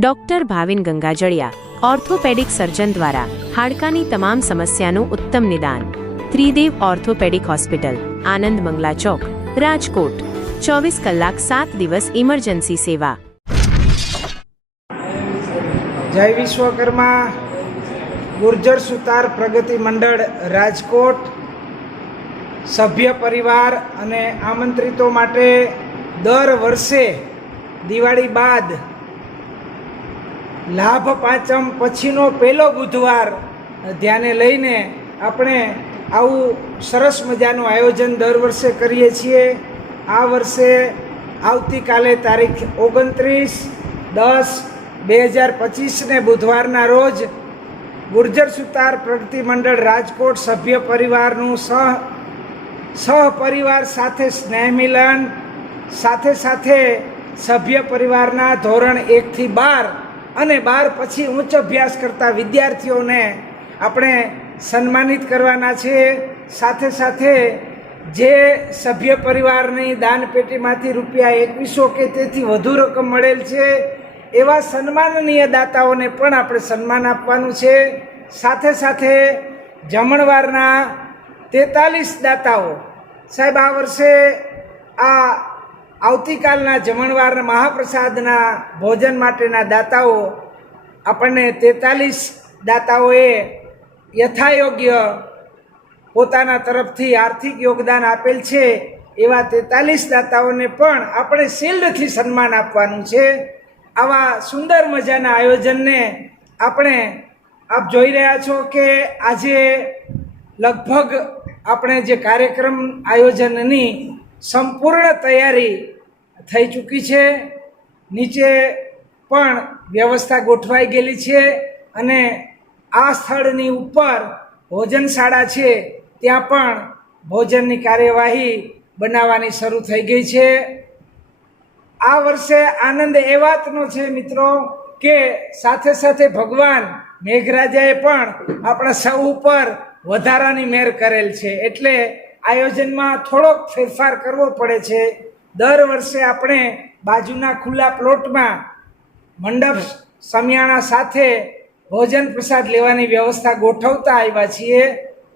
Doctor Bhavin Gangajaliya, orthopaedic surgeon દ્વારા હાડકાની તમામ સમસ્યાનું ઉત્તમ નિદાન. Tridev orthopaedic hospital, Anand Mangala Chowk, Rajkot. ચોવીસ કલાક સાત દિવસ ઇમરજન્સી સેવા. જય વિશ્વકર્મા. ગુર્જર સુતાર પ્રગતિ મંડળ, રાજકોટ. સભ્ય પરિવાર અને આમંત્રિતો માટે દર વર્ષે દિવાળી બાદ લાભ પાંચમ પછીનો પહેલો બુધવાર. ધ્યાને લઈને આપણે આવું સરસ મજાનું આયોજન દર વર્ષે કરીએ છીએ. આ વર્ષે આવતીકાલે તારીખ ઓગણત્રીસ દસ બે હજાર પચીસને બુધવારના રોજ ગુર્જર સુતાર પ્રગતિ મંડળ રાજકોટ સભ્ય પરિવારનું સહ, સહપરિવાર સાથે સ્નેહ મિલન સાથે સાથે સભ્ય પરિવારના ધોરણ એકથી બાર અને બાર પછી ઉચ્ચ અભ્યાસ કરતા વિદ્યાર્થીઓને આપણે સન્માનિત કરવાના છે. સાથે સાથે જે સભ્ય પરિવારની દાનપેટીમાંથી રૂપિયા એકવીસો કે તેથી વધુ રકમ મળેલ છે, એવા સન્માનનીય દાતાઓને પણ આપણે સન્માન આપવાનું છે. સાથે સાથે જમણવારના તેતાલીસ દાતાઓ, સાહેબ, આ વર્ષે આ આવતીકાલના જમણવાર મહાપ્રસાદના ભોજન માટેના દાતાઓ, આપણને તેતાલીસ દાતાઓએ યથાયોગ્ય પોતાના તરફથી આર્થિક યોગદાન આપેલ છે, એવા તેતાલીસ દાતાઓને પણ આપણે શિલ્ડથી સન્માન આપવાનું છે. આવા સુંદર મજાના આયોજનને આપણે આપ જોઈ રહ્યા છો કે આજે લગભગ આપણે જે કાર્યક્રમ આયોજનની સંપૂર્ણ તૈયારી થઈ ચૂકી છે. નીચે પણ વ્યવસ્થા ગોઠવાઈ ગયેલી છે અને આ સ્થળની ઉપર ભોજનશાળા છે. ત્યાં પણ ભોજનની કાર્યવાહી બનાવવાની શરૂ થઈ ગઈ છે. આ વર્ષે આનંદ એ વાતનો છે મિત્રો કે સાથે સાથે ભગવાન મેઘરાજાએ પણ આપણા સૌ ઉપર વધારાની મેર કરેલ છે. એટલે આયોજનમાં થોડોક ફેરફાર કરવો પડે છે. દર વર્ષે આપણે બાજુના ખુલ્લા પ્લોટમાં મંડપ સમિયાણા સાથે ભોજન પ્રસાદ લેવાની વ્યવસ્થા ગોઠવતા આવ્યા છીએ.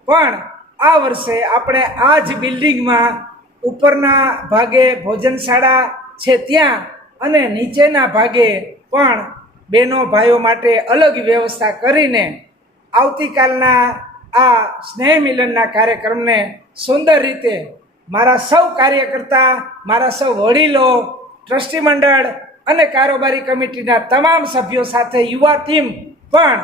પણ આ વર્ષે આપણે આ જ બિલ્ડિંગમાં ઉપરના ભાગે ભોજનશાળા છે ત્યાં અને નીચેના ભાગે પણ બહેનો ભાઈઓ માટે અલગ વ્યવસ્થા કરીને આવતીકાલના આ સ્નેહ મિલનના કાર્યક્રમને સુંદર રીતે મારા સૌ કાર્યકર્તા, મારા સૌ વડીલો, ટ્રસ્ટી મંડળ અને કારોબારી કમિટીના તમામ સભ્યો સાથે યુવા ટીમ પણ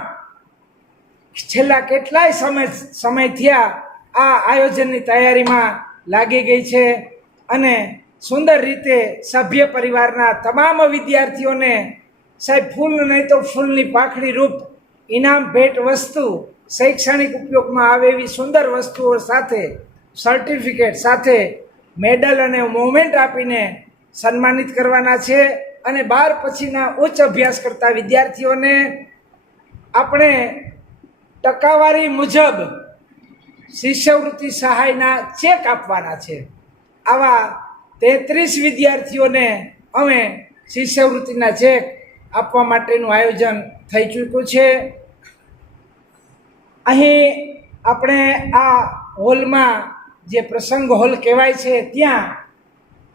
છેલ્લા કેટલાય સમય સમય થયા આ આયોજનની તૈયારીમાં લાગી ગઈ છે અને સુંદર રીતે સભ્ય પરિવારના તમામ વિદ્યાર્થીઓને સાહેબ ફૂલ, નહીં તો ફૂલની પાખડી રૂપ ઇનામ ભેટ વસ્તુ શૈક્ષણિક ઉપયોગમાં આવે એવી સુંદર વસ્તુઓ સાથે સર્ટિફિકેટ સાથે મેડલ અને મોમેન્ટ આપીને સન્માનિત કરવાના છે અને બાર પછીના ઉચ્ચ અભ્યાસ કરતા વિદ્યાર્થીઓને આપણે ટકાવારી મુજબ શિષ્યવૃત્તિ સહાયના ચેક આપવાના છે. આવા તેત્રીસ વિદ્યાર્થીઓને અમે શિષ્યવૃત્તિના ચેક આપવા માટેનું આયોજન થઈ ચૂક્યું છે. અહીં આપણે આ હોલમાં જે પ્રસંગ હોલ કહેવાય છે, ત્યાં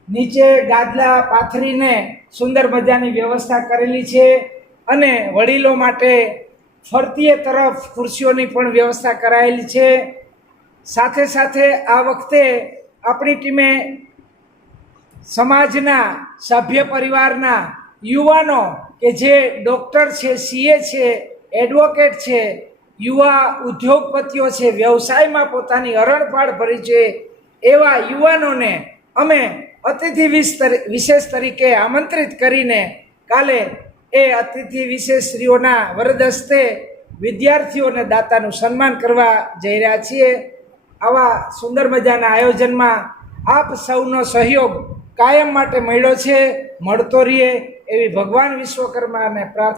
નીચે ગાદલા પાથરીને સુંદર મજાની વ્યવસ્થા કરેલી છે અને વડીલો માટે ફરતીએ તરફ ખુરશીઓની પણ વ્યવસ્થા કરાયેલી છે. સાથે સાથે આ વખતે આપણી ટીમે સમાજના સભ્ય પરિવારના યુવાનો કે જે ડૉક્ટર છે, સીએ છે, એડવોકેટ છે યુવા ઉદ્યોગપતિઓ છે, વ્યવસાયમાં પોતાની હરણફાળ ભરી છે, એવા યુવાનોને અમે અતિથિ વિશેષ તરીકે આમંત્રિત કરીને કાલે એ અતિથિ વિશેષશ્રીઓના વરદ હસ્તે વિદ્યાર્થીઓને દાતાનું સન્માન કરવા જઈ રહ્યા છીએ. આવા સુંદર મજાના આયોજનમાં આપ સૌનો સહયોગ કાયમ માટે મળ્યો છે. મળતો રહીએ એવી ભગવાન વિશ્વકર્માને પ્રાર્થના